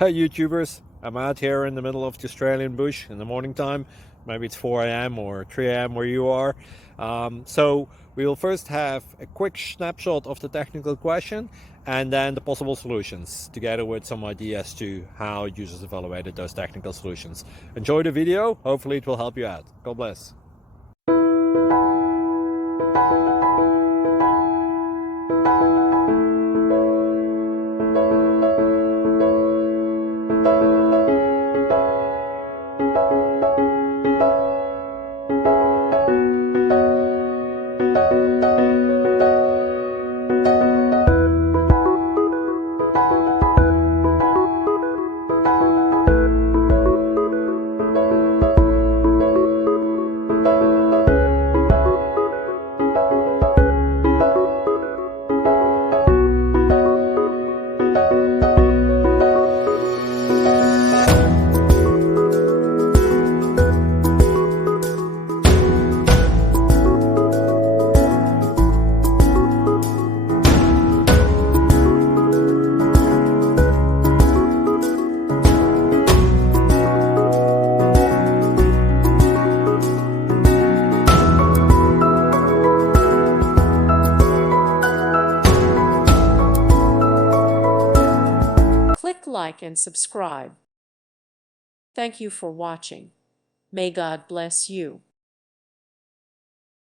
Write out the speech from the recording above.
Hey YouTubers, I'm out here in the middle of the Australian bush in the morning time. Maybe it's 4 a.m. or 3 a.m. where you are. So we will first have a quick snapshot of the technical question and then the possible solutions, together with some ideas to how users evaluated those technical solutions. Enjoy the video, hopefully it will help you out. God bless. Click like and subscribe. Thank you for watching. May God bless you.